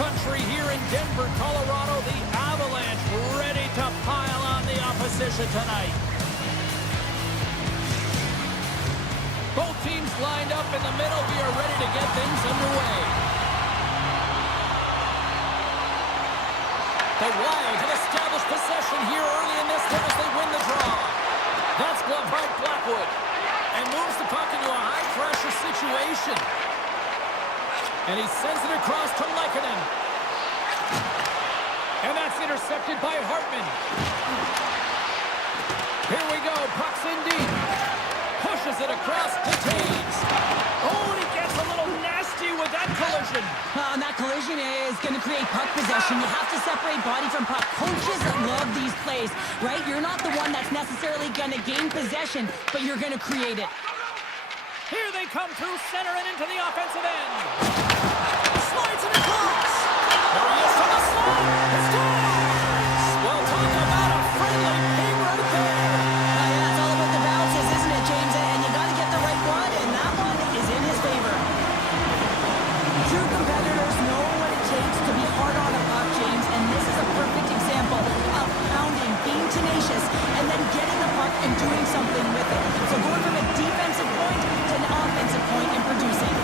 country here in Denver, Colorado. The Avalanche ready to pile on the opposition tonight. Both teams lined up in the middle. We are ready to get things underway. The Wild have established possession here early in this one as they win the draw. That's gloved by Blackwood. And moves the puck into a high-pressure situation. And he sends it across to Lehkonen. And that's intercepted by Hartman. Here we go. Puck's in deep. Pushes it across to Taves. Oh, and he gets a little nasty with that collision. And that collision is going to create puck possession. You have to separate body from puck. Coaches love these plays, right? You're not the one that's necessarily going to gain possession, but you're going to create it. Here they come through center and into the offensive end. Slides it across. There he is from the slide. It's scores! Well, talk about a friendly ping right there. Yeah, it's all about the bounces, isn't it, James? And you got to get the right one, and that one is in his favor. True competitors know what it takes to be hard on a puck, James, and this is a perfect example of pounding, being tenacious, and then getting the puck and doing something with it. So going from a defensive point to an offensive point and producing.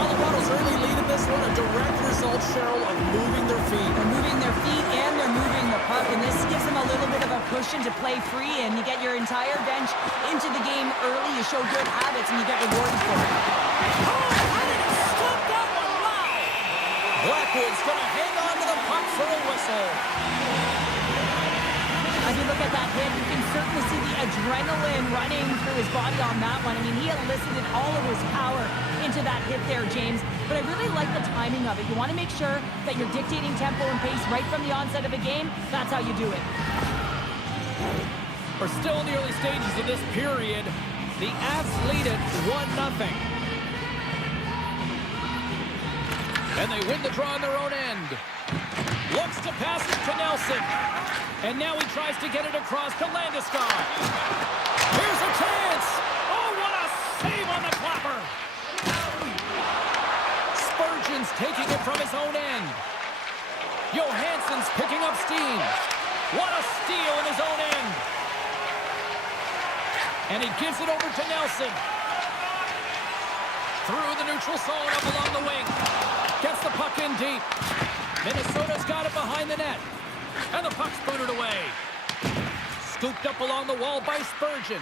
Colorado's early lead in this one, a direct result, Cheryl, of moving their feet. They're moving their feet and they're moving the puck, and this gives them a little bit of a cushion to play free, and you get your entire bench into the game early. You show good habits, and you get rewarded for it. Oh, how did he stop that one? Wow! Blackwood's going to hang on to the puck for a whistle. As you look at that hit, you can certainly see the adrenaline running through his body on that one. I mean, he elicited all of his power into that hit there, James. But I really like the timing of it. You want to make sure that you're dictating tempo and pace right from the onset of a game. That's how you do it. We're still in the early stages of this period. The Avs lead it 1-0. And they win the draw on their own end. Looks to pass it to Nelson. And now he tries to get it across to Landeskog. Here's a chance. Oh, what a save on the clapper. Spurgeon's taking it from his own end. Johansson's picking up steam. What a steal in his own end. And he gives it over to Nelson. Through the neutral zone up along the wing. Gets the puck in deep. Minnesota's got it behind the net. And the puck's booted away. Scooped up along the wall by Spurgeon.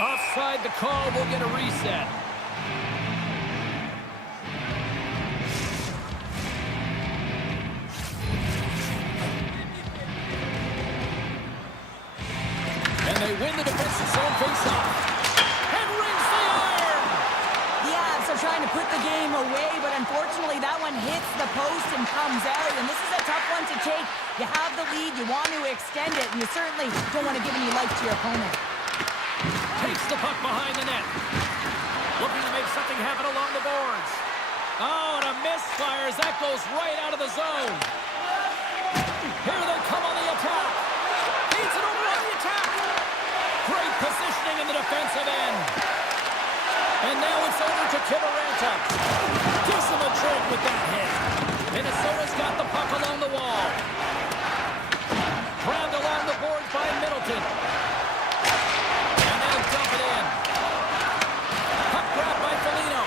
Offside the call, will get a reset. And they win the defensive zone faceoff. And rings the iron! The Avs are trying to put the game away, but unfortunately that one hits the post and comes out, and this is a tough one to take. You have the lead, you want to extend it, and you certainly don't want to give any life to your opponent. Takes the puck behind the net. Looking to make something happen along the boards. Oh, and a misfire as that goes right out of the zone. Here they come on the attack. Feeds it over on the attack. Great positioning in the defensive end. And now it's over to Kiviranta. Gives him a jolt with that hit. Minnesota's got the puck along the wall. Grabbed along the boards by Middleton. And they'll dump it in. Puck grabbed by Foligno.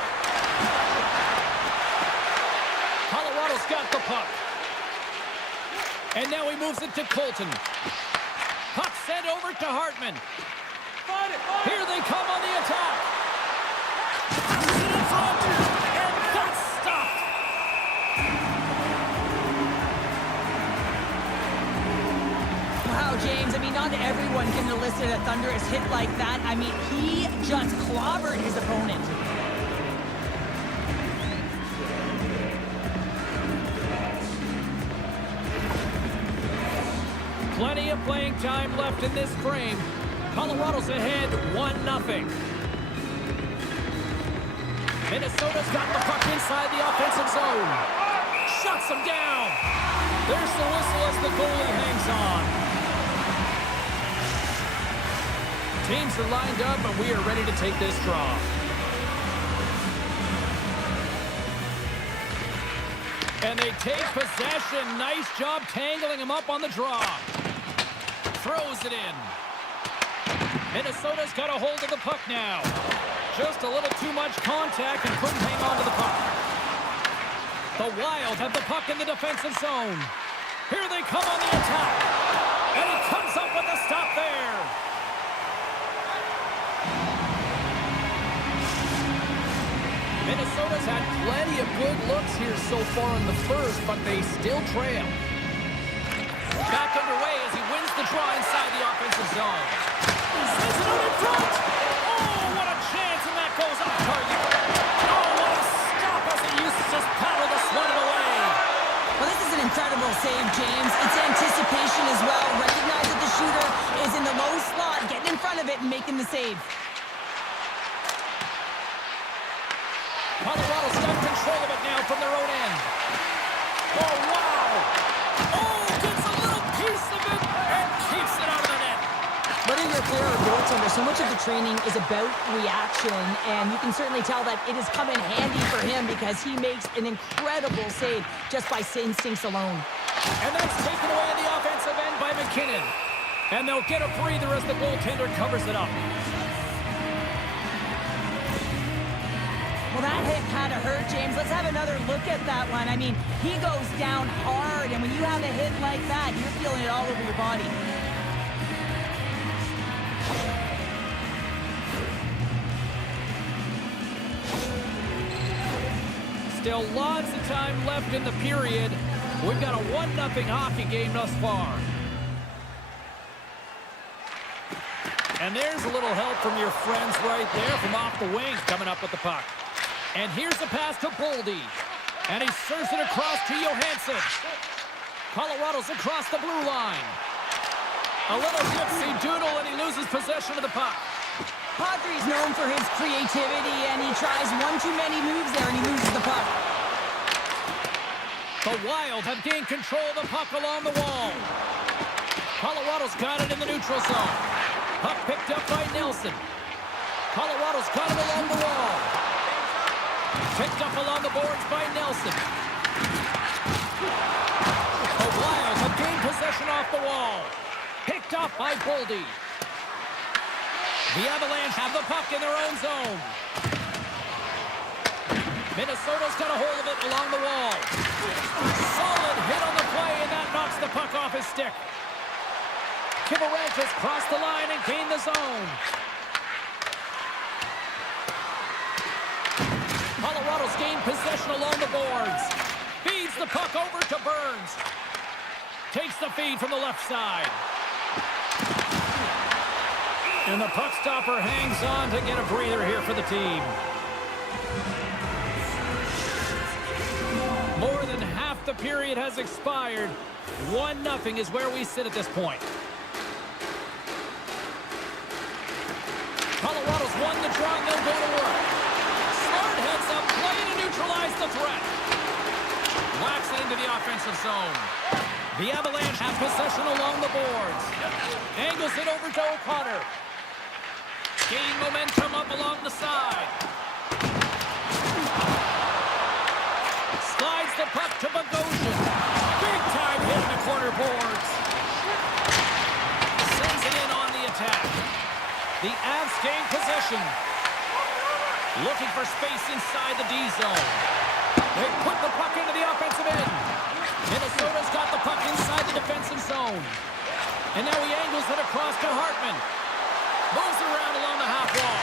Colorado's got the puck. And now he moves it to Colton. Puck sent over to Hartman. Here they come on the attack. In front. And that's stopped. Wow, James, I mean, not everyone can elicit a thunderous hit like that. I mean, he just clobbered his opponent. Plenty of playing time left in this frame. Colorado's ahead 1-0. Minnesota's got the puck inside the offensive zone. Shuts them down. There's the whistle as the goalie hangs on. Teams are lined up, and we are ready to take this draw. And they take possession. Nice job tangling him up on the draw. Throws it in. Minnesota's got a hold of the puck now. Just a little too much contact and couldn't hang on to the puck. The Wild have the puck in the defensive zone. Here they come on the attack. And he comes up with a stop there. Minnesota's had plenty of good looks here so far in the first, but they still trail. Back underway as he wins the draw inside the offensive zone. Sends it out in front. Oh, what a chance, and that goes off target. Oh, what a stop as he used to just paddle this one away. Well, this is an incredible save, James. It's anticipation as well. Recognize that the shooter is in the low slot, getting in front of it and making the save. Colorado's got control of it now from their own end. Oh, wow. Oh, gets a little piece of it and keeps it out of the net. Whether you're a player or a goaltender, so much of the training is about reaction, and you can certainly tell that it has come in handy for him because he makes an incredible save just by instincts alone. And that's taken away in the offensive end by McKinnon. And they'll get a breather as the goaltender covers it up. Well, that hit had to hurt, James. Let's have another look at that one. I mean, he goes down hard, and when you have a hit like that, you're feeling it all over your body. Still lots of time left in the period. We've got a 1-0 hockey game thus far. And there's a little help from your friends right there from off the wings coming up with the puck. And here's the pass to Boldy. And he serves it across to Johansson. Colorado's across the blue line. A little gypsy doodle and he loses possession of the puck. Padre's known for his creativity, and he tries one too many moves there, and he loses the puck. The Wild have gained control of the puck along the wall. Colorado's got it in the neutral zone. Puck picked up by Nelson. Colorado's got it along the wall. Picked up along the boards by Nelson. The Wild have gained possession off the wall. Picked up by Boldy. The Avalanche have the puck in their own zone. Minnesota's got a hold of it along the wall. Solid hit on the play, and that knocks the puck off his stick. Kivarel's crossed the line and gained the zone. Colorado's gained possession along the boards. Feeds the puck over to Burns. Takes the feed from the left side. And the puck stopper hangs on to get a breather here for the team. More than half the period has expired. 1-0 is where we sit at this point. Colorado's won the draw and they'll go to work. Smart heads up, play to neutralize the threat. Whacks it into the offensive zone. The Avalanche have possession along the boards. Angles it over to O'Connor. Gaining momentum up along the side. Slides the puck to Bogosian. Big time hit in the corner boards. Sends it in on the attack. The Avs gain possession. Looking for space inside the D zone. They put the puck into the offensive end. Minnesota's got the puck inside the defensive zone. And now he angles it across to Hartman. Moves around along the half wall.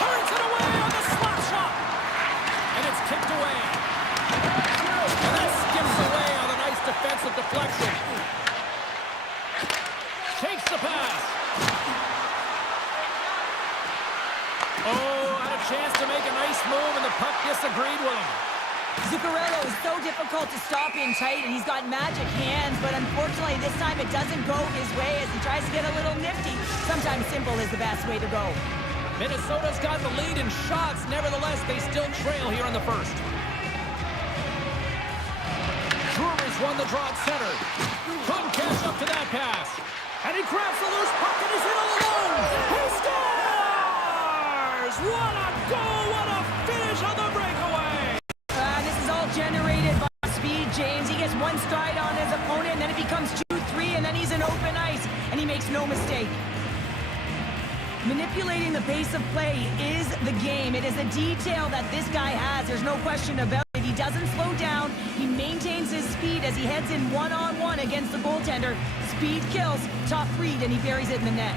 Turns it away on the slap shot. And it's kicked away. And that skips away on a nice defensive deflection. Takes the pass. Oh, had a chance to make a nice move, and the puck disagreed with him. Zuccarello is so difficult to stop in tight, and he's got magic hands, but unfortunately this time it doesn't go his way as he tries to get a little nifty. Sometimes simple is the best way to go. Minnesota's got the lead in shots. Nevertheless, they still trail here in the first. Brewers won the draw at center. Couldn't catch up to that pass. And he grabs the loose puck, and he's in all alone. He scores! What a goal! What a finish on the breakaway! This is all generated by speed one stride on his opponent, and then it becomes 2-3, and then he's in open ice, and he makes no mistake. Manipulating the pace of play is the game. It is a detail that this guy has. There's no question about it. He doesn't slow down. He maintains his speed as he heads in one-on-one against the goaltender. Speed kills, top read, and he buries it in the net.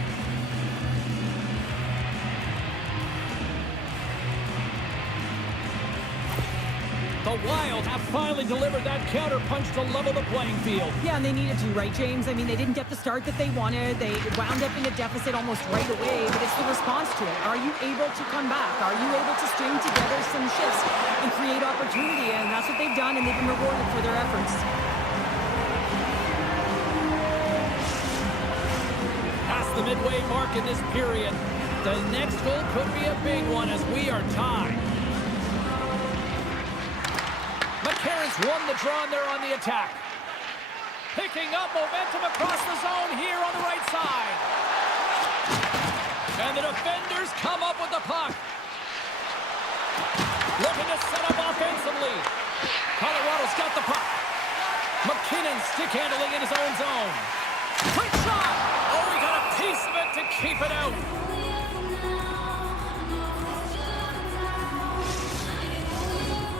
The Wild have finally delivered that counter punch to level the playing field. Yeah, and they needed to, right, James? I mean, they didn't get the start that they wanted. They wound up in a deficit almost right away, but it's the response to it. Are you able to come back? Are you able to string together some shifts and create opportunity? And that's what they've done, and they've been rewarded for their efforts. Past the midway mark in this period, the next goal could be a big one as we are tied. McCarron's won the draw and they're on the attack. Picking up momentum across the zone here on the right side. And the defenders come up with the puck. Looking to set up offensively. Colorado's got the puck. McKinnon stick handling in his own zone. Quick shot! Oh, he got a piece of it to keep it out.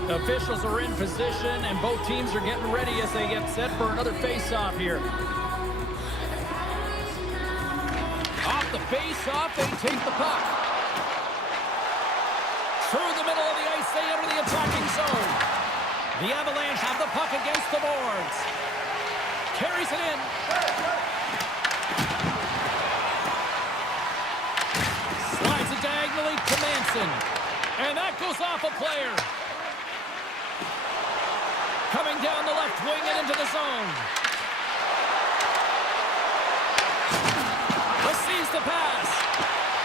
Officials are in position, and both teams are getting ready as they get set for another face-off here. Off the face-off, they take the puck. Through the middle of the ice, they enter the attacking zone. The Avalanche have the puck against the boards. Carries it in. Slides it diagonally to Manson. And that goes off a player. Coming down the left wing and into the zone. Receives the pass.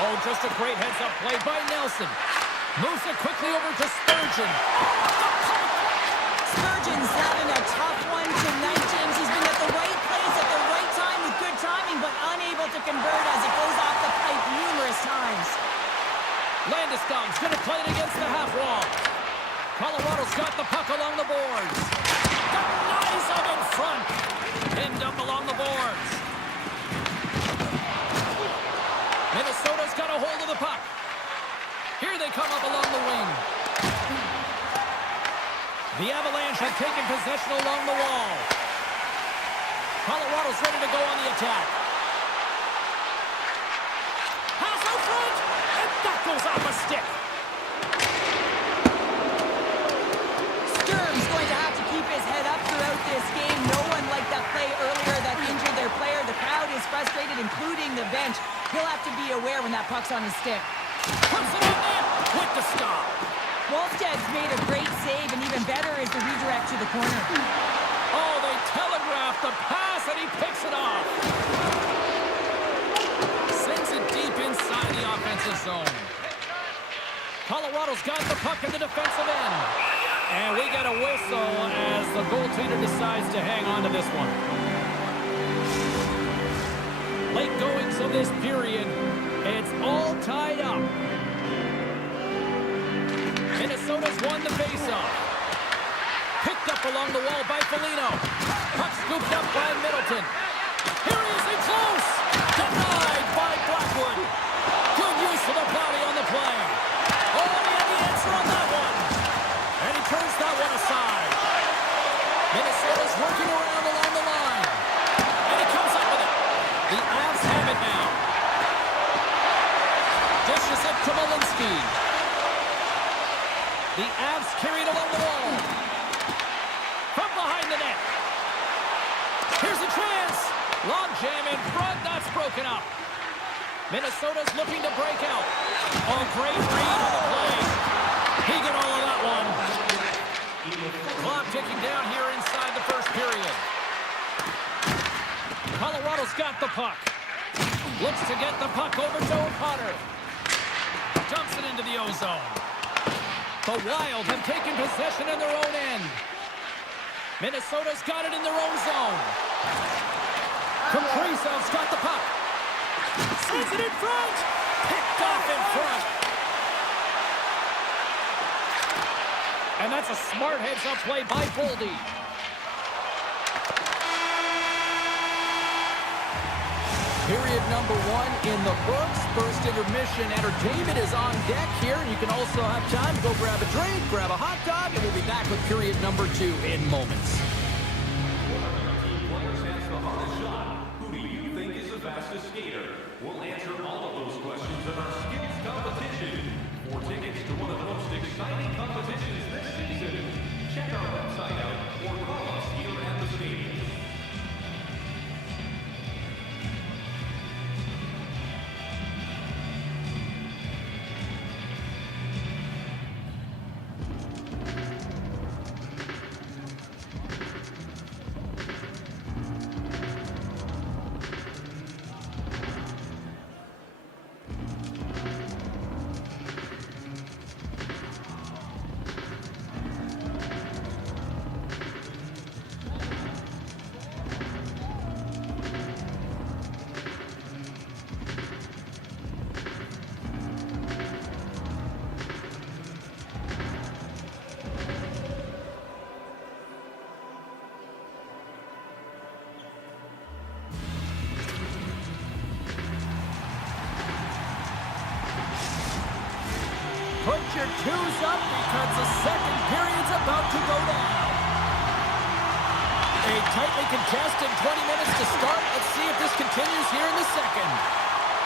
Oh, just a great heads-up play by Nelson. Moves it quickly over to Spurgeon. Spurgeon's having a tough one tonight, James. He's been at the right place at the right time with good timing, but unable to convert as it goes off the pipe numerous times. Landeskog's going to play it against the half wall. Colorado's got the puck along the boards. Denies him in front. Pinned up along the boards. Minnesota's got a hold of the puck. Here they come up along the wing. The Avalanche have taken possession along the wall. Colorado's ready to go on the attack. Pass out front, and that goes off a stick. This game, no one liked that play earlier that injured their player. The crowd is frustrated, including the bench. He'll have to be aware when that puck's on his stick. Puts it on net with the stop. Wallsted's made a great save, and even better is the redirect to the corner. Oh, they telegraphed the pass, and he picks it off. Sends it deep inside the offensive zone. Colorado's got the puck in the defensive end. And we get a whistle as the goaltender decides to hang on to this one. Late goings of this period. It's all tied up. Minnesota's won the faceoff. Picked up along the wall by Foligno. Puck scooped up by Middleton. Here he is in close. Denied by Blackwood. Good use of the body on the play. Oh, he had the answer on that one. And he turns that one aside. Minnesota's working around along the line. And he comes up with it. The Avs have it now. Dishes it to Malinsky. The Avs carried along the wall. From behind the net. Here's a chance. Long jam in front. That's broken up. Minnesota's looking to break out. Oh, great read on the play. He got all of that one. Clock ticking down here inside the first period. Colorado's got the puck. Looks to get the puck over to O'Connor. Dumps it into the O-zone. The Wild have taken possession in their own end. Minnesota's got it in their own zone. Kaprizov's got the puck. Sends it in front. Picked off in front. And that's a smart heads-up play by Boldy. Period number 1 in the books. First intermission entertainment is on deck here. You can also have time to go grab a drink, grab a hot dog, and we'll be back with period number 2 in moments. Who do you think is the fastest skater? We'll answer all of those questions in our skills competition. For tickets to one of the most exciting competitions this season, check our website out or call us here at the stadium. Put your twos up because the second period's about to go down. A tightly contested 20 minutes to start. Let's see if this continues here in the second.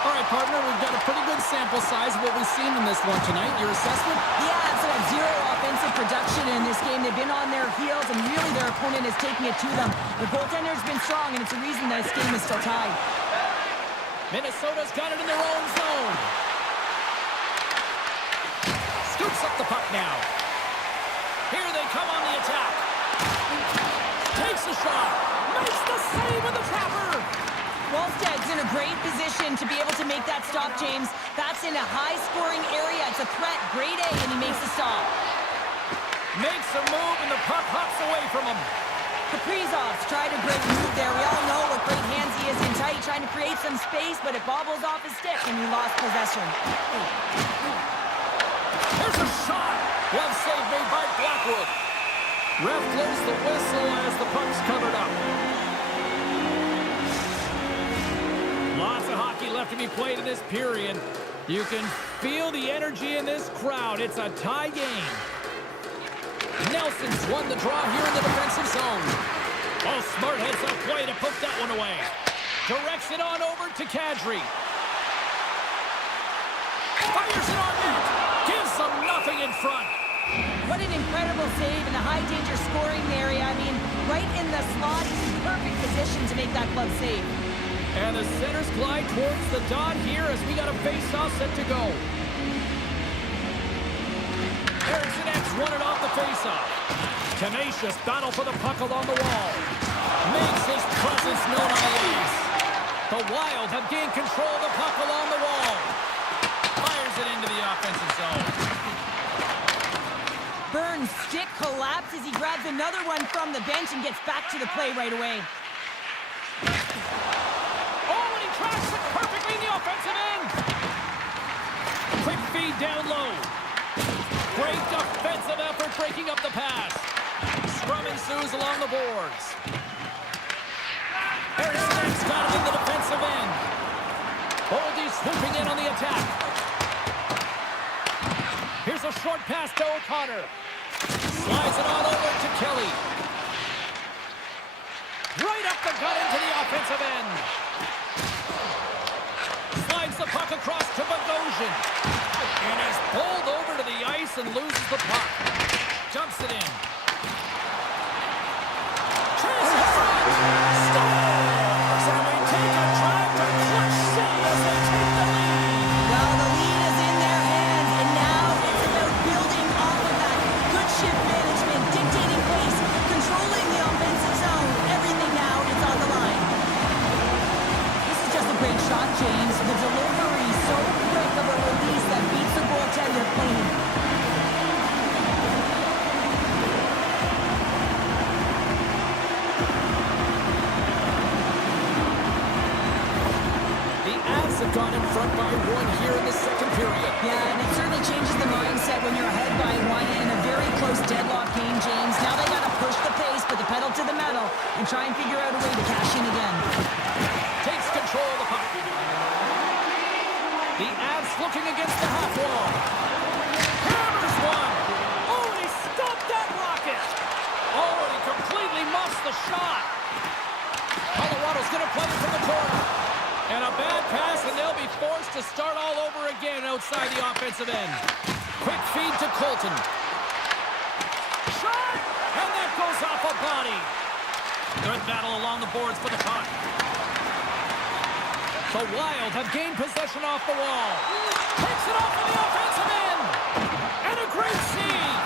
All right, partner, we've got a pretty good sample size of what we've seen in this one tonight. Your assessment? Yeah, so at zero offensive production in this game. They've been on their heels, and really their opponent is taking it to them. The goaltender's been strong, and it's a reason that this game is still tied. Minnesota's got it in their own zone. Scoops up the puck now. Here they come on the attack. Takes a shot. Makes the save with the trapper. Wallsted's in a great position to be able to make that stop, James. That's in a high-scoring area. It's a threat. Grade A, and he makes the stop. Makes a move, and the puck hops away from him. Kaprizov's tried a great move there. We all know what great hands he is in tight, trying to create some space, but it bobbles off his stick, and he lost possession. There's a shot. Glove save made by Blackwood. Ref blows the whistle as the puck's covered up. Lots of hockey left to be played in this period. You can feel the energy in this crowd. It's a tie game. Nelson's won the draw here in the defensive zone. Oh, smart heads up play to put that one away. Directs it on over to Kadri. Fires it on net. Gives them nothing in front. What an incredible save in the high-danger scoring area. I mean, right in the slot. He's in perfect position to make that glove save. And the centers glide towards the dot here as we got a face-off set to go. Erickson X won it off the face-off. Tenacious battle for the puck along the wall. Makes his presence known on the ice. The Wild have gained control of the puck along the wall. Fires it into the offensive zone. Burns' stick collapses. He grabs another one from the bench and gets back to the play right away. Oh, and he tracks it perfectly in the offensive end. Quick feed down low. Great defensive effort breaking up the pass. Scrum ensues along the boards. Erickson's got it in the defensive end. Oldie swooping in on the attack. Here's a short pass to O'Connor. Slides it on over to Kelly. Right up the gut into the offensive end. Slides the puck across to Bogosian. And he's pulled over to the ice and loses the puck. Jumps it in. Traces front. Scores! And we take a drive to clutch city as they take the lead. Well, the lead is in their hands, and now it's about building off of that. Good shift management, dictating pace, controlling the offensive zone. Everything now is on the line. This is just a great shot, James. The delivery so quick of a release that beats the goaltender clean. Have gone in front by one here in the second period. Yeah, and it certainly changes the mindset when you're ahead by one in a very close deadlock game, James. Now they got to push the pace, put the pedal to the metal, and try and figure out a way to cash in again. Takes control control of the puck. The Avs looking against the half wall. Hammers one. Oh, and he stopped that rocket. Oh, and he completely muffs the shot. Colorado's going to play it from the corner. And a bad pass, and they'll be forced to start all over again outside the offensive end. Quick feed to Colton. Shot! And that goes off a body. Good battle along the boards for the puck. The Wild have gained possession off the wall. Takes it off on the offensive end. And a great save.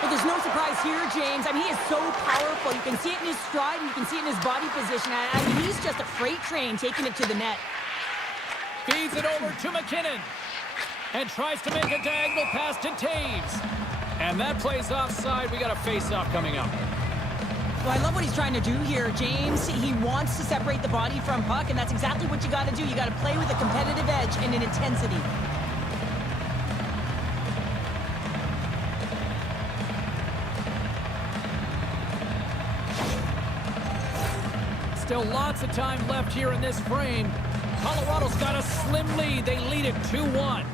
But there's no surprise here, James. I mean, he is so powerful. You can see it in his stride, and you can see it in his body position. I mean, he's just a freight train taking it to the net. Feeds it over to McKinnon. And tries to make a diagonal pass to Taves. And that plays offside. We got a face-off coming up. Well, I love what he's trying to do here, James. He wants to separate the body from puck, and that's exactly what you got to do. You got to play with a competitive edge and an intensity. Still lots of time left here in this frame. Colorado's got a slim lead. They lead it 2-1.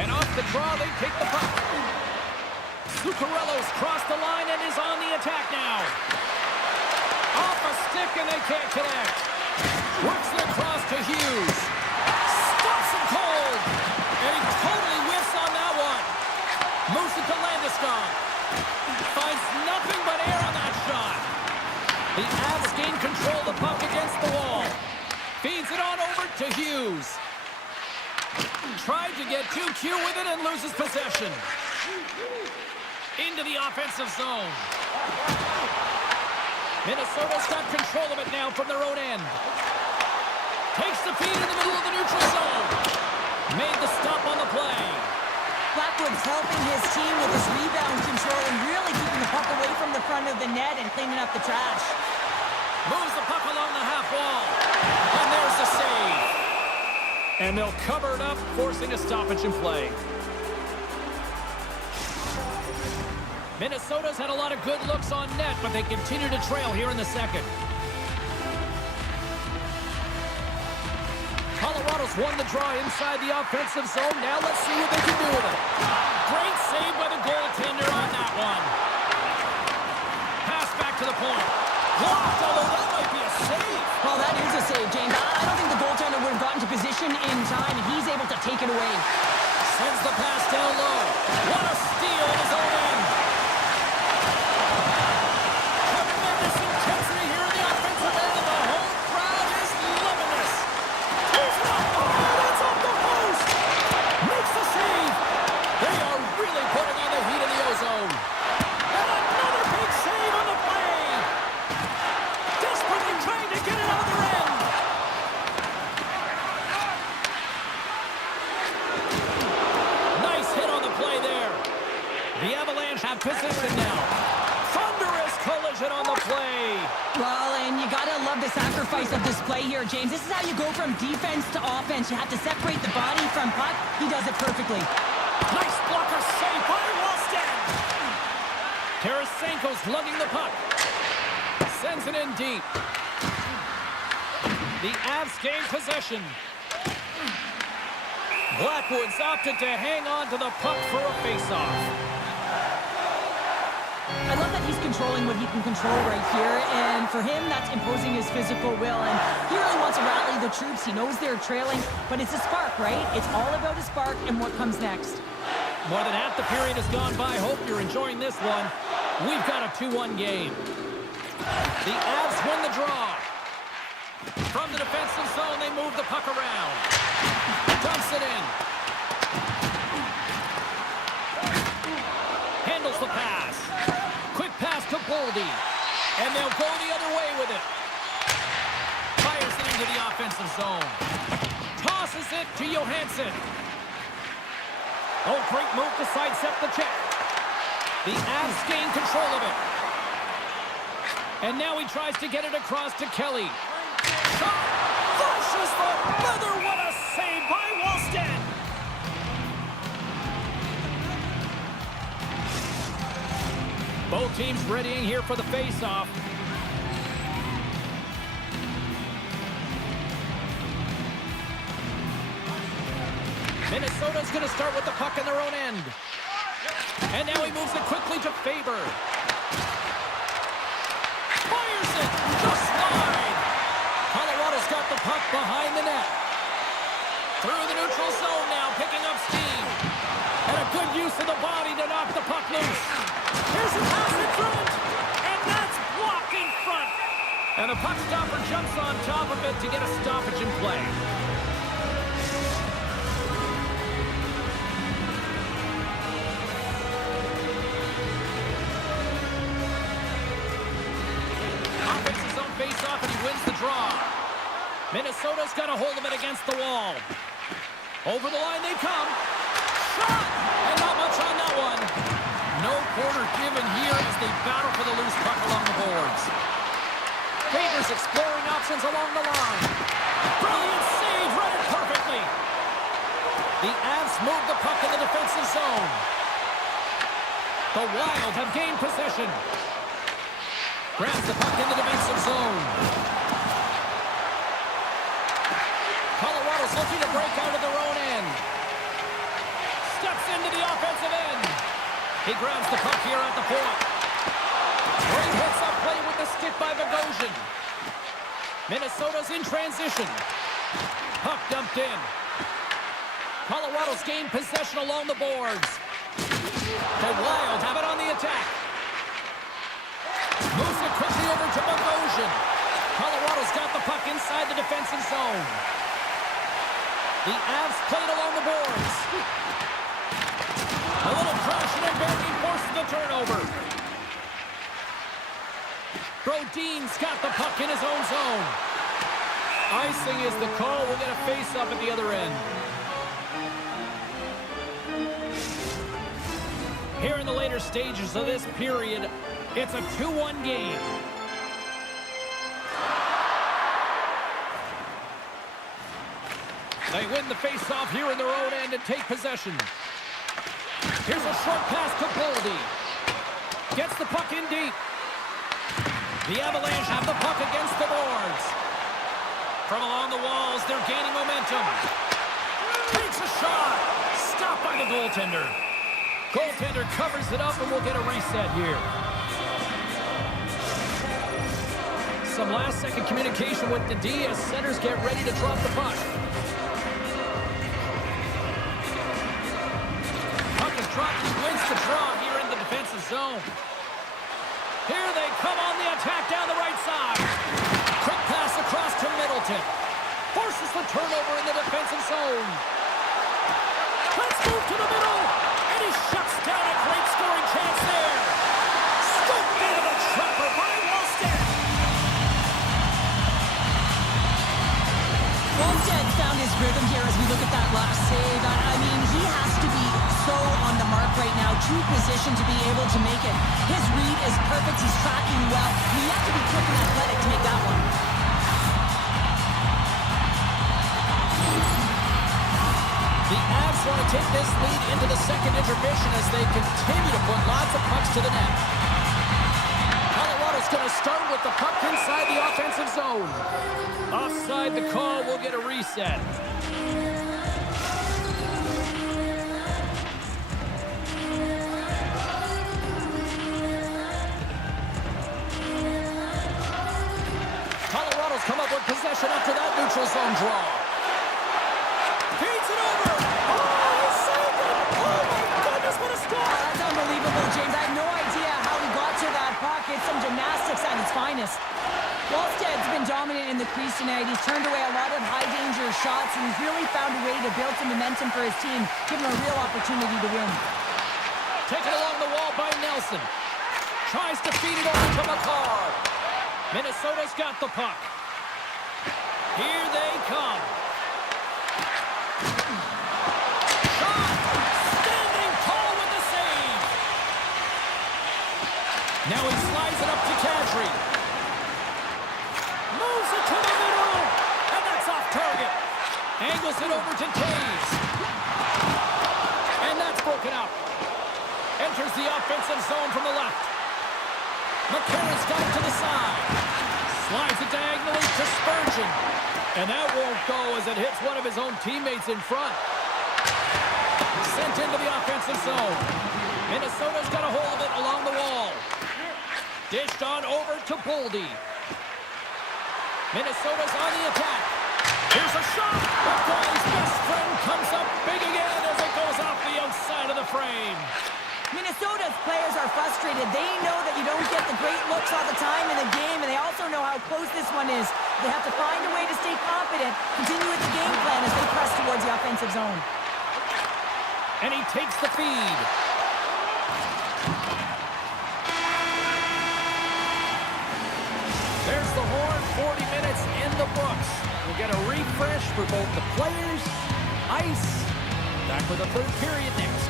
And off the draw, they take the puck. Zuccarello's crossed the line and is on the attack now. Off a stick, and they can't connect. Works it across to Hughes. Stops him cold. And he totally whiffs on that one. Moves it to Landeskog. Finds nothing but air on that shot. The Avs gain control of the puck against the wall. Feeds it on over to Hughes. Tried to get too cute with it and loses possession. Into the offensive zone. Minnesota's got control of it now from their own end. Takes the feed in the middle of the neutral zone. Made the stop on the play. Blackwood's helping his team with his rebound control and really keeping the puck away from the front of the net and cleaning up the trash. Moves the puck along the half wall. And there's the save. And they'll cover it up, forcing a stoppage in play. Minnesota's had a lot of good looks on net, but they continue to trail here in the second. Colorado's won the draw inside the offensive zone. Now let's see what they can do with it. Great save by the goaltender on that one. Pass back to the point. Blocked, although that might be a save. Well, that is a save, James. I don't think the goaltender would have gotten to position in time, and he's able to take it away. Sends the pass down low. What a steal in his own end. Tremendous intensity here in the offensive end, and the whole crowd is loving this. He's not. Oh, that's off the post. Makes the save. They are really putting on the heat in the ozone. And another big save on the play. Desperately trying to get it out of their end. Nice hit on the play there. The Avalanche have possession now. Thunderous collision on the play. Well, and you gotta love the sacrifice of this play here, James. This is how you go from defense to offense. You have to separate the body from puck. He does it perfectly. Nice blocker save by Wallstead. Tarasenko's lugging the puck. Sends it in deep. The Avs gain possession. Blackwood's opted to hang on to the puck for a face-off. I love that he's controlling what he can control right here, and for him, that's imposing his physical will, and he really wants to rally the troops. He knows they're trailing, but it's a spark, right? It's all about a spark and what comes next. More than half the period has gone by. Hope you're enjoying this one. We've got a 2-1 game. The Avs win the draw. From the defensive zone, they move the puck around. Dumps it in. Handles the pass. Quick pass to Boldy. And they'll go the other way with it. Fires it into the offensive zone. Tosses it to Johansson. Oh, great move to sidestep the check. The Avs gain control of it. And now he tries to get it across to Kelly. Shot! Flushes the leather. What a save by Wallstead. Both teams readying here for the face-off. Minnesota's going to start with the puck in their own end. And now he moves it quickly to Faber. Fires it! Just wide! Colorado's got the puck behind the net. Through the neutral zone now, picking up steam. And a good use of the body to knock the puck loose. Here's a pass in front! And that's blocked in front! And the puck stopper jumps on top of it to get a stoppage in play. Offenses zone face-off, and he wins the draw. Minnesota's got a hold of it against the wall. Over the line they come. Shot! And not much on that one. No quarter given here as they battle for the loose puck along the boards. Faber's exploring options along the line. Brilliant save, read it perfectly. The Avs move the puck in the defensive zone. The Wild have gained possession. Grabs the puck in the defensive zone. Colorado's looking to break out of their own end. Steps into the offensive end. He grabs the puck here at the point. Great hits up play with the stick by Bogosian. Minnesota's in transition. Puck dumped in. Colorado's gained possession along the boards. The Wild have it on the attack. Moves it quickly over to Bogosian. Colorado's got the puck inside the defensive zone. The Avs played along the boards. A little crashing and banging forces the turnover. Brodin's got the puck in his own zone. Icing is the call. We'll get a face-up at the other end. Here in the later stages of this period, it's a 2-1 game. They win the face-off here in their own end and take possession. Here's a short pass to Boldy. Gets the puck in deep. The Avalanche have the puck against the boards. From along the walls, they're gaining momentum. Takes a shot. Stopped by the goaltender. Goaltender covers it up, and we'll get a reset here. Some last-second communication with the D as centers get ready to drop the puck. Puck is dropped. He wins the draw here in the defensive zone. Here they come on the attack down the right side. Quick pass across to Middleton. Forces the turnover in the defensive zone. Let's move to the middle. And he shuts down a great scoring chance there. Scooped into the trapper by Wallstedt. Wallstedt found his rhythm here as we look at that last save. I mean, he has to be so on the mark right now. True position to be able to make it. His read is perfect. He's tracking well. You have to be quick and athletic to make that one. The Avs want to take this lead into the second intermission as they continue to put lots of pucks to the net. Colorado's going to start with the puck inside the offensive zone. Offside the call, we'll get a reset. Colorado's come up with possession after that neutral zone draw. Feeds it over. Oh, he saved it. Oh, my goodness, what a stop. That's unbelievable, James. I have no idea how he got to that puck. It's some gymnastics at its finest. Wallsted's been dominant in the crease tonight. He's turned away a lot of high-danger shots, and he's really found a way to build some momentum for his team, give him a real opportunity to win. Taken along the wall by Nelson. Tries to feed it over to McCarr. Minnesota's got the puck. Here they come. Shot! Standing tall with the save. Now he slides it up to Kadri. Moves it to the middle. And that's off target. Angles it over to Taves. And that's broken up. Enters the offensive zone from the left. McCarron's got it to the side. Slides it diagonally to Spurgeon. And that won't go as it hits one of his own teammates in front. sent into the offensive zone. Minnesota's got a hold of it along the wall. Dished on over to Boldy. Minnesota's on the attack. Here's a shot. The goalie's best friend comes up big again as it goes off the outside of the frame. Minnesota's players are frustrated. They know that you don't get the great looks all the time in the game, and they also know how close this one is. They have to find a way to stay confident, continue with the game plan as they press towards the offensive zone. And he takes the feed. There's the horn, 40 minutes in the books. We'll get a refresh for both the players, ice. Back with the third period next.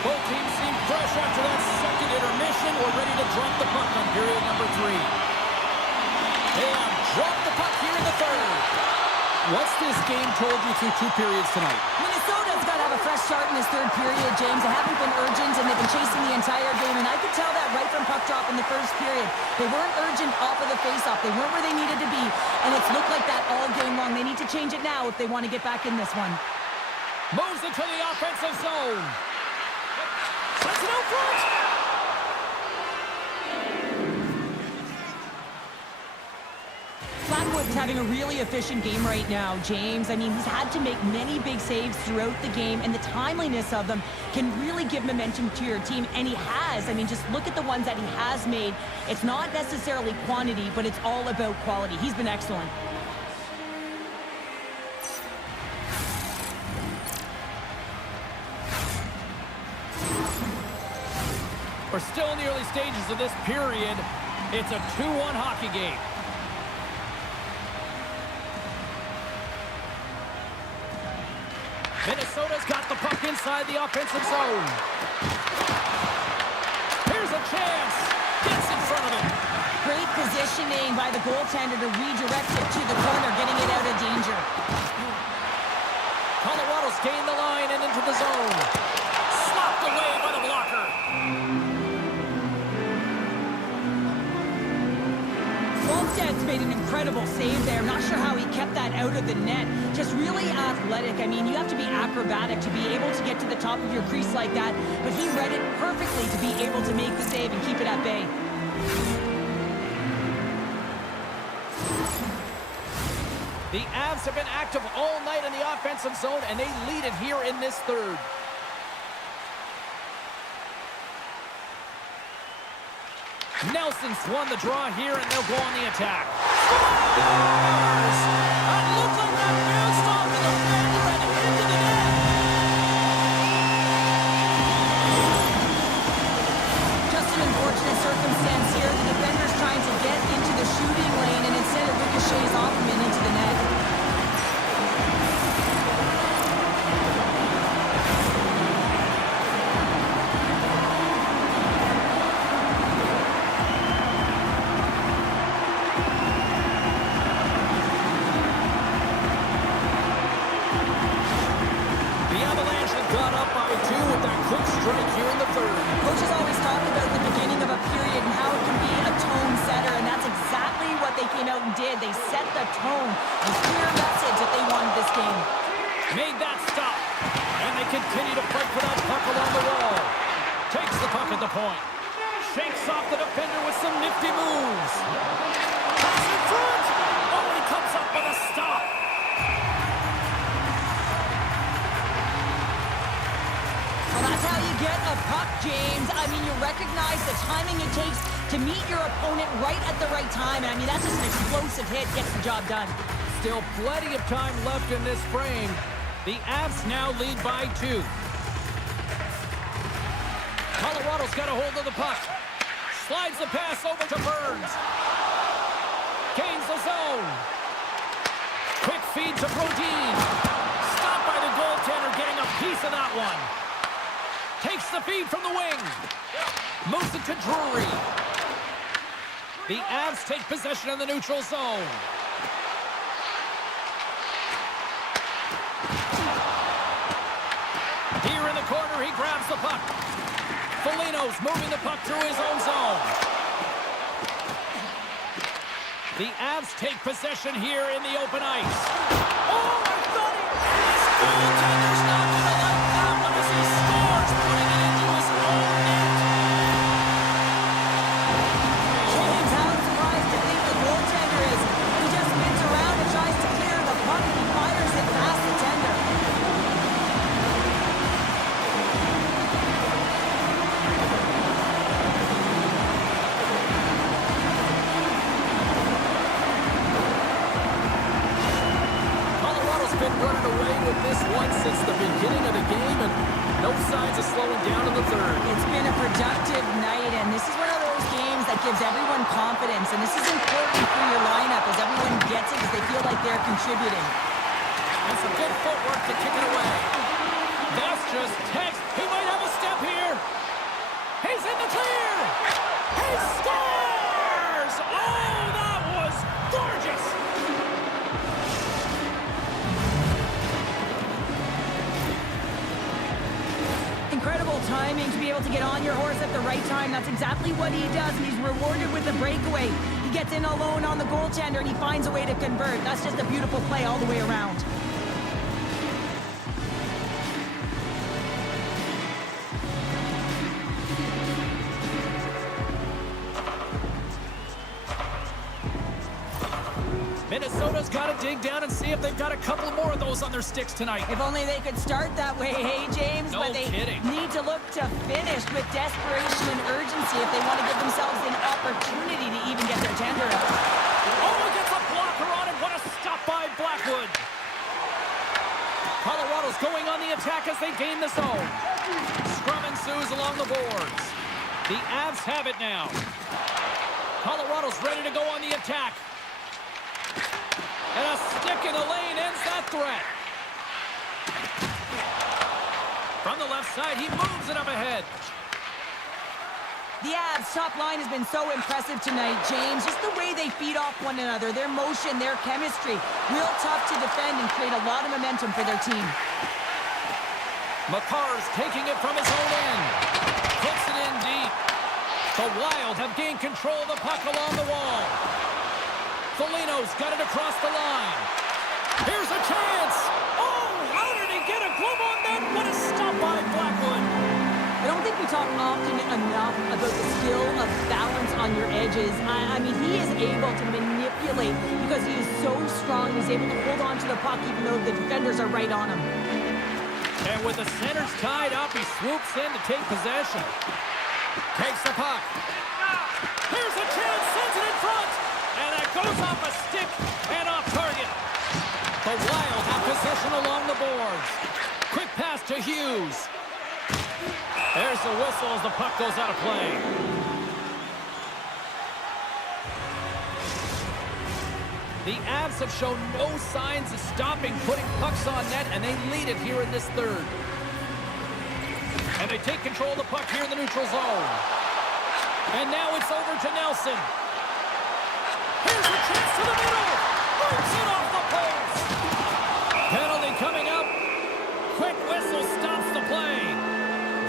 Both teams seem fresh after that second intermission. We're ready to drop the puck on period number 3. And drop the puck here in the third. What's this game told you through 2 periods tonight? Minnesota's got to have a fresh start in this third period, James. They haven't been urgent, and they've been chasing the entire game, and I could tell that right from puck drop in the first period. They weren't urgent off of the faceoff. They weren't where they needed to be, and it's looked like that all game long. They need to change it now if they want to get back in this one. Moves into the offensive zone. Sends it out front. Flatwood's having a really efficient game right now, James. I mean, he's had to make many big saves throughout the game, and the timeliness of them can really give momentum to your team, and he has. I mean, just look at the ones that he has made. It's not necessarily quantity, but it's all about quality. He's been excellent. We're still in the early stages of this period. It's a 2-1 hockey game. Minnesota's got the puck inside the offensive zone. Here's a chance. Gets in front of him. Great positioning by the goaltender to redirect it to the corner, getting it out of danger. Colorado's gained the line and into the zone. Slopped away by the blocker. Wolfstad's made an incredible save there. Not sure how he kept that out of the net. Just really athletic. I mean, you have to be acrobatic to be able to get to the top of your crease like that, but he read it perfectly to be able to make the save and keep it at bay. The Avs have been active all night in the offensive zone, and they lead it here in this third. Nelson's won the draw here, and they'll go on the attack. Scores! It looked like that bounced off the defender and into the net. Just an unfortunate circumstance here. The defender's trying to get into the shooting lane, and instead it ricochets off him and into the net. The Avalanche have got up by 2 with that quick strike here in the third. Coaches always talk about the beginning of a period and how it can be a tone setter, and that's exactly what they came out and did. They set the tone, a clear message that they wanted this game. Made that stop, and they continue to fight for that puck along the wall. Takes the puck at the point. Shakes off the defender with some nifty moves. Pass in front. Oh, he comes up with a stop. Well, that's how you get a puck, James. I mean, you recognize the timing it takes to meet your opponent right at the right time. And I mean, that's just an explosive hit, gets the job done. Still plenty of time left in this frame. The Avs now lead by 2. Colorado's got a hold of the puck. Slides the pass over to Burns. Gains the zone. Quick feed to Brodin. Stopped by the goaltender, getting a piece of that one. Takes the feed from the wing. Moves it to Drury. The Avs take possession in the neutral zone. Here in the corner, he grabs the puck. Foligno's moving the puck through his own zone. The Avs take possession here in the open ice. Oh, I thought he missed. Goaltender's not going to let that one as he scores, putting it into his own net. James, how surprised do you think the goaltender is? He just spins around and tries to clear the puck. He fires it past the tender. Colorado's been running away with this one since the beginning of the game, and no signs of slowing down in the third. It's been a productive night, and this is one of those games that gives everyone confidence, and this is important for your lineup as everyone gets it because they feel like they're contributing. And some good footwork to kick it away. That's just text. He might have a step here. He's in the clear. He scores! Oh, that was gorgeous. Incredible timing to be able to get on your horse at the right time. That's exactly what he does, and he's rewarded with the breakaway. He gets in alone on the goaltender, and he finds a way to convert. That's just a beautiful play all the way around. Minnesota's got to dig down and see if they've got a couple more of those on their sticks tonight. If only they could start that way, hey, James? No but they kidding. need to look to finish with desperation and urgency if they want to give themselves an opportunity to even get their tender out. Oh, he gets a blocker on it. What a stop by Blackwood. Colorado's going on the attack as they gain the zone. Scrum ensues along the boards. The Avs have it now. Colorado's ready to go on the attack. And a stick in the lane ends that threat. From the left side, he moves it up ahead. The Avs' top line has been so impressive tonight, James. Just the way they feed off one another, their motion, their chemistry. Real tough to defend and create a lot of momentum for their team. McCarr's taking it from his own end. Puts it in deep. The Wild have gained control of the puck along the wall. Foligno's got it across the line. Here's a chance. Oh, how did he get a glove on that? What a stop by Blackwood. I don't think we talk often enough about the skill of balance on your edges. I mean, he is able to manipulate because he is so strong. He's able to hold on to the puck even though the defenders are right on him. And with the centers tied up, he swoops in to take possession. Takes the puck. Here's a chance, sends it in front. And that goes off a stick and off target. The Wild have possession along the boards. Quick pass to Hughes. There's the whistle as the puck goes out of play. The Avs have shown no signs of stopping putting pucks on net, and they lead it here in this third. And they take control of the puck here in the neutral zone. And now it's over to Nelson. Here's a chance to the middle. Breaks it off the post. Penalty coming up. Quick whistle stops the play.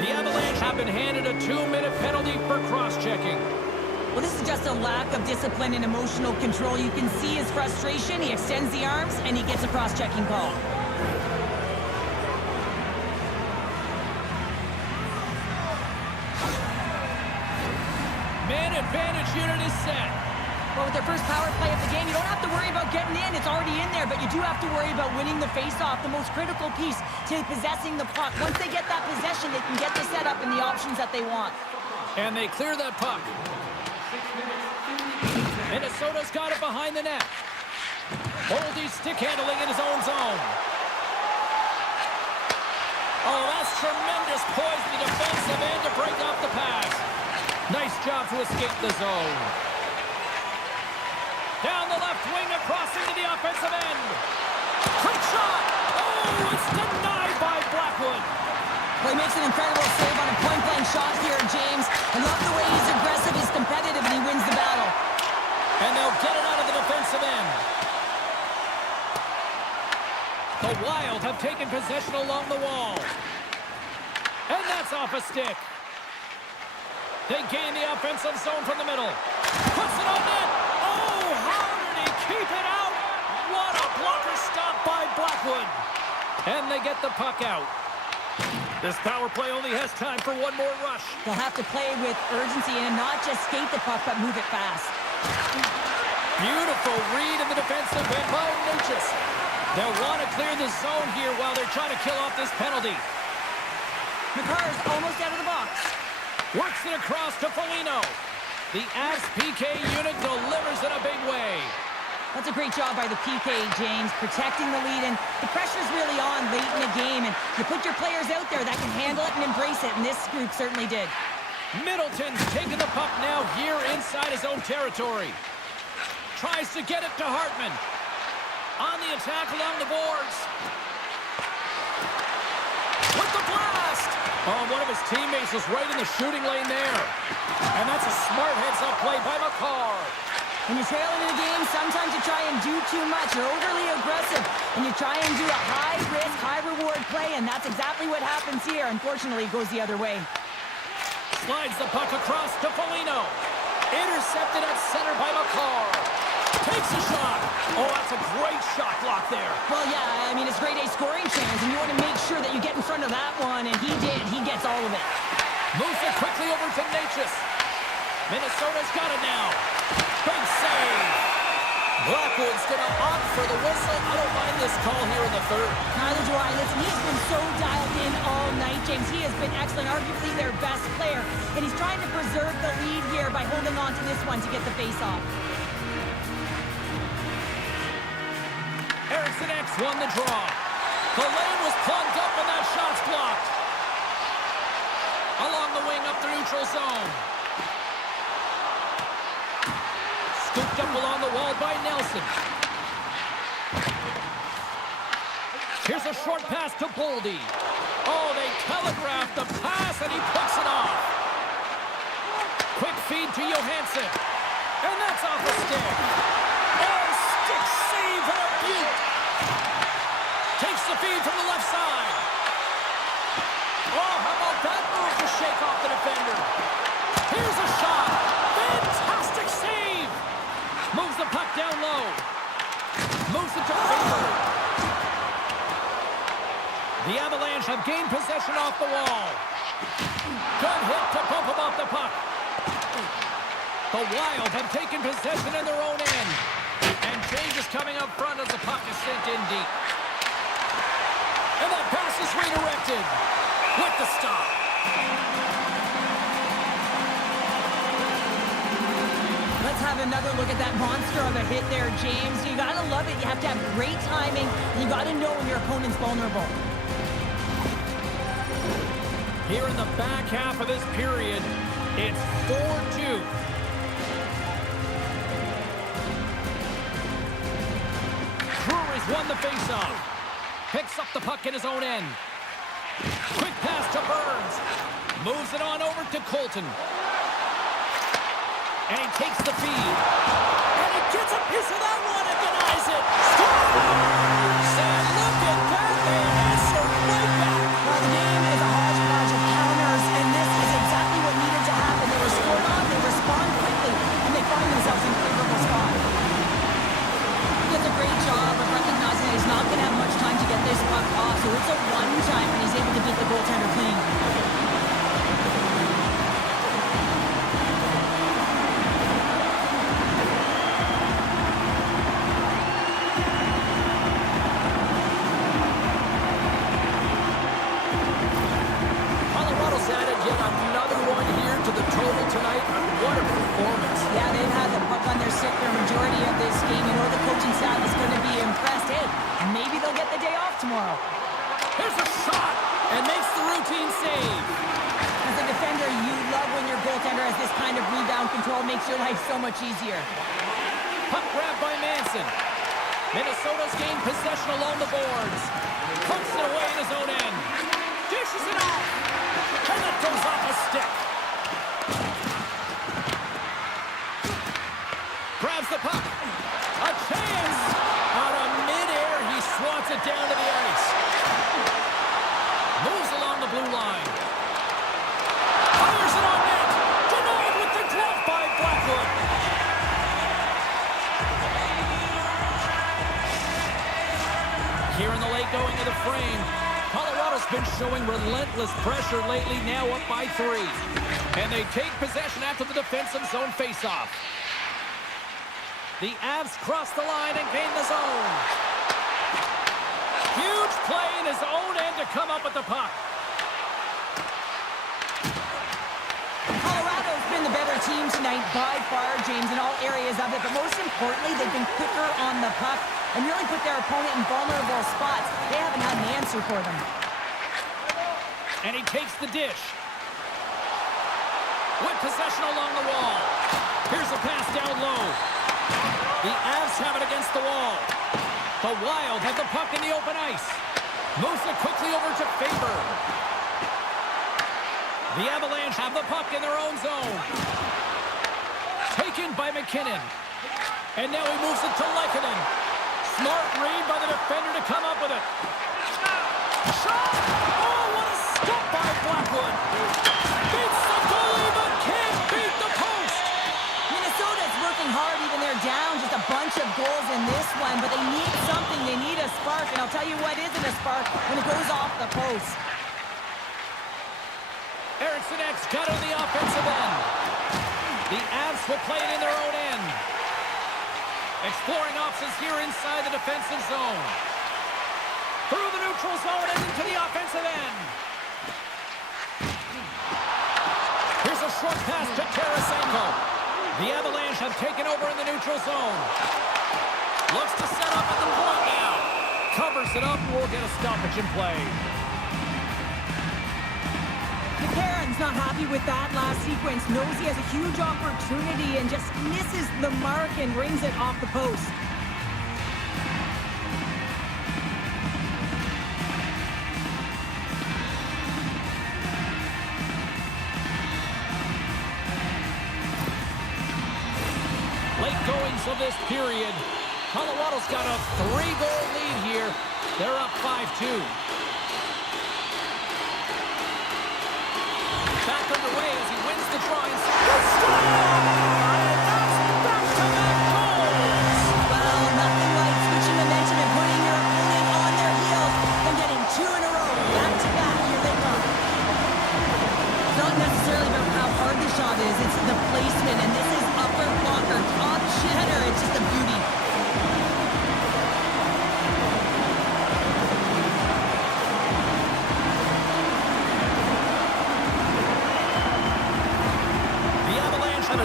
The Avalanche have been handed a 2-minute penalty for cross-checking. Well, this is just a lack of discipline and emotional control. You can see his frustration. He extends the arms, and he gets a cross-checking call. Man advantage unit is set. Well, with their first power play of the game, you don't have to worry about getting in. It's already in there, but you do have to worry about winning the face-off, the most critical piece to possessing the puck. Once they get that possession, they can get the setup and the options that they want. And they clear that puck. Minnesota's got it behind the net. Boldy stick handling in his own zone. Oh, that's tremendous poise in the defensive end to break off the pass. Nice job to escape the zone. Down the left wing, across into the offensive end. Quick shot. Oh, it's denied by Blackwood. Well, he makes an incredible save on a point-blank shot here, James. I love the way he's aggressive, he's competitive, and he wins the battle. And they'll get it out of the defensive end. The Wild have taken possession along the wall. And that's off a stick. They gain the offensive zone from the middle. Puts it on net. Oh, how did he keep it out? What a blocker stop by Blackwood. And they get the puck out. This power play only has time for one more rush. They'll have to play with urgency and not just skate the puck, but move it fast. Beautiful read in the defensive end by Natchez. They'll want to clear the zone here while they're trying to kill off this penalty. McCarr's almost out of the box. Works it across to Foligno. The Avs PK unit delivers in a big way. That's a great job by the PK, James, protecting the lead, and the pressure's really on late in the game, and you put your players out there that can handle it and embrace it, and this group certainly did. Middleton's taking the puck now here inside his own territory. Tries to get it to Hartman. On the attack along the boards. With the blast! Oh, one of his teammates was right in the shooting lane there. And that's a smart heads-up play by McCarr. When you're trailing in the game, sometimes you try and do too much. You're overly aggressive, and you try and do a high-risk, high-reward play, and that's exactly what happens here. Unfortunately, it goes the other way. Slides the puck across to Foligno. Intercepted at center by McCarr. Takes a shot. Oh, that's a great shot block there. Well, yeah, I mean, it's grade A scoring chance, and you want to make sure that you get in front of that one, and he did. He gets all of it. Moves it quickly over to Natchez. Minnesota's got it now. Big save. Blackwood's going to opt for the whistle. I don't mind this call here in the third. Neither do I. Listen, he's been so dialed in all night, James. He has been excellent, arguably their best player, and he's trying to preserve the lead here by holding on to this one to get the face-off. Eriksson X won the draw. The lane was plugged up and that shot's blocked. Along the wing up the neutral zone. Scooped up along the wall by Nelson. Here's a short pass to Boldy. Oh, they telegraphed the pass and he picks it off. Quick feed to Johansson. And that's off the stick. Oh, stick save and a beaut. Takes the feed from the left side. Oh, how about that move to shake off the defender? Here's a shot. Fantastic save. Moves the puck down low. Moves it to Faber. The Avalanche have gained possession off the wall. Good hit to bump him off the puck. The Wild have taken possession in their own end. And change is coming up front as the puck is sent in deep. And that pass is redirected with the stop. Let's have another look at that monster of a hit there, James. You gotta love it. You have to have great timing. You gotta know when your opponent's vulnerable. Here in the back half of this period, it's 4-2. Brewery's won the faceoff. Picks up the puck in his own end. Quick pass to Burns. Moves it on over to Colton. And he takes the feed. And he gets a piece of that one and denies it. Scores! And look at that. They answer right back. Well, the game is a hodgepodge of counters, and this is exactly what needed to happen. They were scored on, they respond quickly, and they find themselves in a favorable spot. He does a great job of recognizing that he's not going to have much time to get this puck off, so it's a one-time when he's able to beat the goaltender clean. Colorado's added yet another one here to the total tonight. What a performance. Yeah, they've had the puck on their stick for a majority of this game. You know the coaching staff is going to be impressed. Hey, maybe they'll get the day off tomorrow. Here's a shot and makes the routine save. As a defender, you love when your goaltender has this kind of rebound control. Makes your life so much easier. Puck grab by Manson. Minnesota's gained possession along the boards. Puts it away in his own end. Dishes it off. And it goes off a stick. Grabs the puck. A chance. Out of midair, he swats it down to the ice. Moves along the blue line. Fires it on net. Denied with the glove by Blackwood. Here in the late going of the frame. Colorado's been showing relentless pressure lately, now up by 3. And they take possession after the defensive zone faceoff. The Avs cross the line and gain the zone. Huge play in his own end to come up with the puck. Colorado's been the better team tonight by far, James, in all areas of it. But most importantly, they've been quicker on the puck and really put their opponent in vulnerable spots. They haven't had an answer for them. And he takes the dish. With possession along the wall. Here's a pass down low. The Avs have it against the wall. The Wild have the puck in the open ice. Moves it quickly over to Faber. The Avalanche have the puck in their own zone. Taken by McKinnon. And now he moves it to Lehkonen. Smart read by the defender to come up with it. Shot! Oh, what a stop by Blackwood. Beats the goalie, but can't beat the post. Minnesota's working hard, even they're down just a bunch of goals in this one, but they need something. They need a spark, and I'll tell you what isn't a spark when it goes off the post. Eriksson X got on the offensive end. The Avs will play it in their own end. Exploring options here inside the defensive zone. Through the neutral zone and into the offensive end. Here's a short pass to Tarasenko. The Avalanche have taken over in the neutral zone. Looks to set up at the point now. Covers it up and we'll get a stoppage in play. McCarron's not happy with that last sequence. Knows he has a huge opportunity and just misses the mark and brings it off the post. Late goings of this period. Colorado's got a 3-goal lead here. They're up 5-2. Back underway as he wins the draw and score! And that's back-to-back goals! Well, nothing like switching momentum and putting your opponent on their heels and getting 2 in a row. Back-to-back, here they come. It's not necessarily about how hard the shot is, it's the placement, and this is upper blocker, top header. It's just a beauty.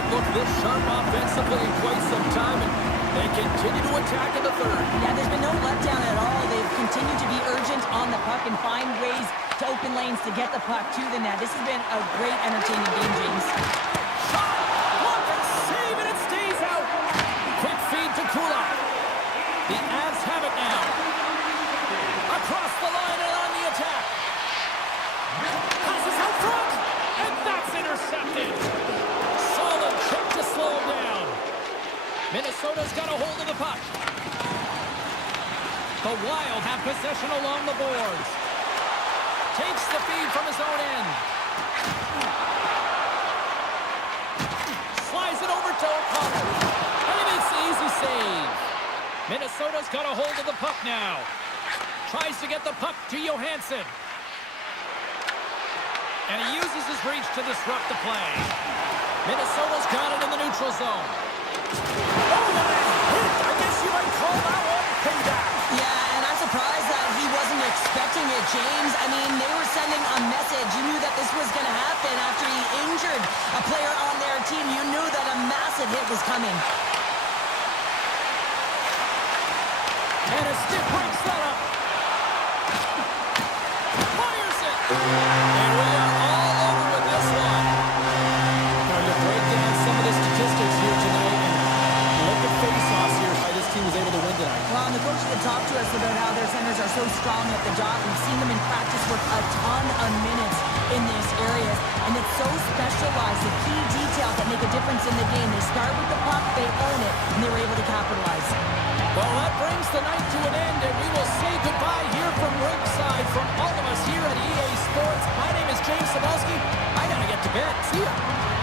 Looked this sharp offensively in quite some time, and they continue to attack in the third. Yeah, there's been no letdown at all. They've continued to be urgent on the puck and find ways to open lanes to get the puck to the net. This has been a great, entertaining game, James. Shot! Block and save, and it stays out. Quick feed to Kulak. The Avs have it now. Across the line and on the attack. Passes out front, and that's intercepted. Check to slow him down. Minnesota's got a hold of the puck. The Wild have possession along the boards. Takes the feed from his own end. Slides it over to O'Connor. And he makes the easy save. Minnesota's got a hold of the puck now. Tries to get the puck to Johansson. And he uses his reach to disrupt the play. Minnesota's got it in the neutral zone. Oh, what a hit! I guess you might call that one payback. Yeah, and I'm surprised that he wasn't expecting it, James. I mean, they were sending a message. You knew that this was going to happen after he injured a player on their team. You knew that a massive hit was coming. And a stick breaks that up. Fires it. And we are all over with this one. Now you break down some of the statistics here tonight and look at face-offs here. How this team was able to win tonight. Well, and the coach had talked to us about how their centers are so strong at the dot. We've seen them in practice work a ton of minutes in these areas, and it's so specialized. The key details that make a difference in the game. They start with the puck, they own it, and they were able to capitalize. Well, that brings the night to an end, and we will say goodbye. here at EA Sports. My name is James Cebulski. I gotta get to bed. See ya.